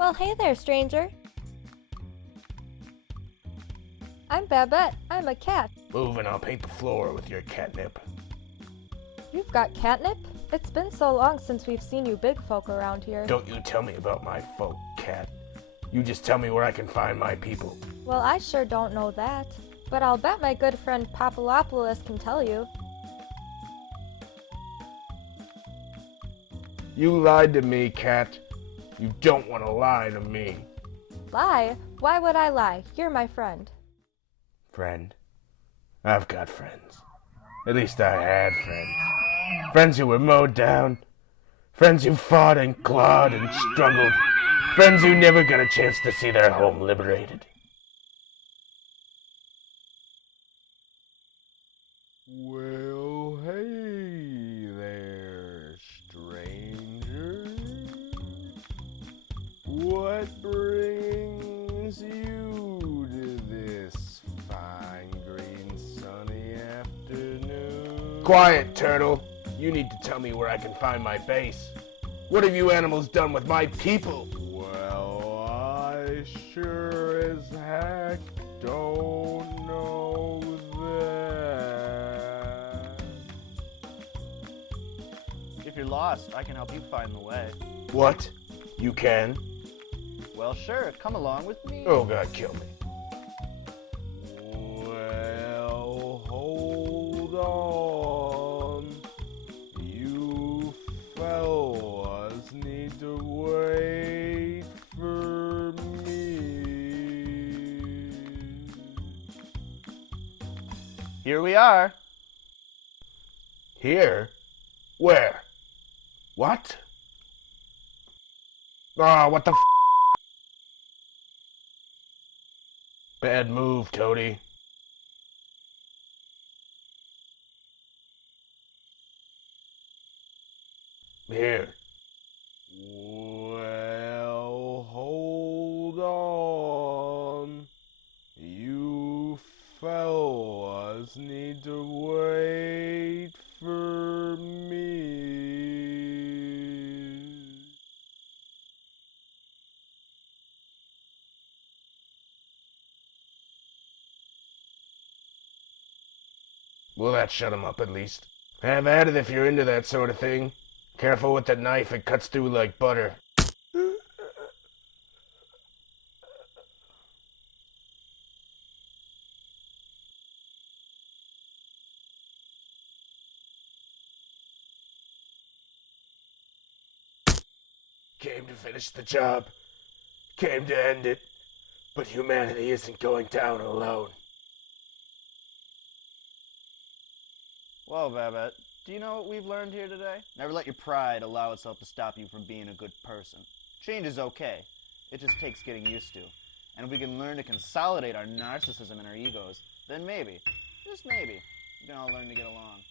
Well, hey there, stranger. I'm Babette. I'm a cat. Move and I'll paint the floor with your catnip. You've got catnip? It's been so long since we've seen you big folk around here. Don't you tell me about my folk, cat. You just tell me where I can find my people. Well, I sure don't know that. But I'll bet my good friend Papalopoulos can tell you. You lied to me, cat. You don't want to lie to me. Lie? Why would I lie? You're my friend. Friend? I've got friends. At least I had friends. Friends who were mowed down. Friends who fought and clawed and struggled. Friends who never got a chance to see their home liberated. Well, hey there, stranger. What brings you to this fine green sunny afternoon? Quiet, turtle. You need to tell me where I can find my base. What have you animals done with my people? Well, I sure as heck don't know that. If you're lost, I can help you find the way. What? You can? Well, sure, come along with me. Oh God, kill me. Well, hold on. You fellas need to wait for me. Here we are. Here? Where? What? Ah, what the f***? Bad move, Toady. Here. Well, hold on. You fellas need to wait for me. Well, that shut him up at least. Have at it if you're into that sort of thing. Careful with the knife, it cuts through like butter. Came to finish the job. Came to end it. But humanity isn't going down alone. Well, Babette, do you know what we've learned here today? Never let your pride allow itself to stop you from being a good person. Change is okay. It just takes getting used to. And if we can learn to consolidate our narcissism and our egos, then maybe, just maybe, we can all learn to get along.